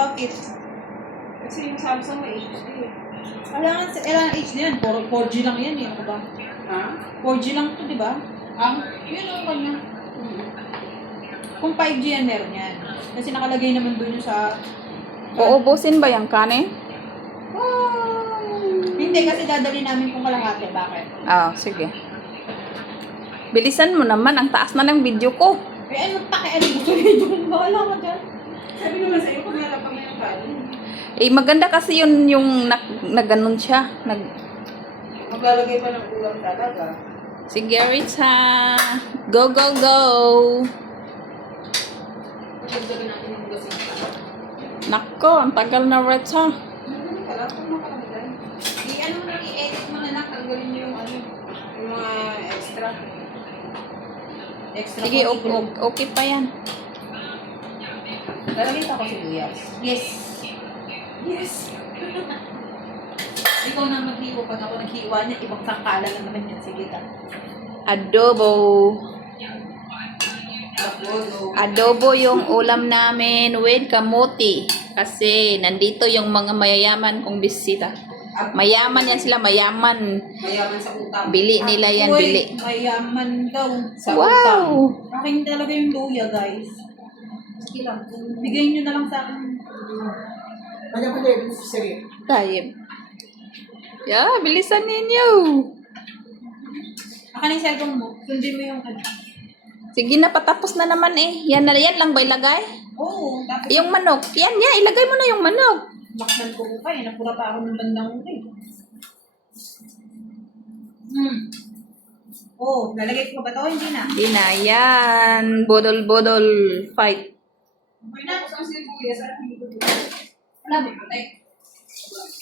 Bakit? Kasi yung Samsung may HD. Kailangan HD yan. 4G lang yan eh. Ano ba? Ha? 4G lang to, di ba? Yun ang kanya. Kung 5G yan, meron yan. Kasi nakalagay naman doon yung sa... Uubusin ba yung kanin? Hindi, kasi dadali namin kung kalahati. Bakit? Ah, sige. Bilisan mo naman. Ang taas na ng video ko. Eh, ano pakialam mo tuloy doon? Bahala ka dyan. Sabi naman sa'yo, kung nalapang mo yung kanin. Eh, maganda kasi yun yung nag-ganon siya. Maglalagay pa ng ulam talaga. Sige, Ritza. Go, go, go. Pagdagdagan natin yung gasin pa. Nako, ang tagal na, Ritza. Hindi ka lang, kung makalagay. I-ano mo na, i-edit mo na tanggalin niyo yung ano. Yung mga extra. Extra Sige, quality. okay pa yan. Lalagay pa ako sibuyas. Yes. Yes! Ikaw na maghiwa pag ako naghiwa niya. Ibang sangkala lang naman yan. Sige ka. Adobo. Upload. Adobo yung ulam namin with kamuti. Kasi nandito yung mga mayayaman kong bisita. Mayaman yan sila, mayaman. Mayaman sa utang. Bili nila yan, Uy, bili. mayaman daw. Sa Wow! utang. Akin talaga yung luya, guys. Sige lang. Bigay nyo na lang sa akin. Kanya pa din, sige. Tayo. Yeah, bilisan ninyo. Akin yung cellphone mo. Sundin mo yung ano. Sige na, patapos na naman eh. Yan na yan lang ba ilagay? Oo. Tapos Yung manok. Yan, ilagay mo na yung manok. lakman ko pa eh. Napura pa ako ng bandang ulo eh. Oh, lalagay ko ba ito? Hindi na. Hindi na yan. Bodol-bodol fight. Okay na. Tapos ang sibuyas, ano yung Wala ba ito?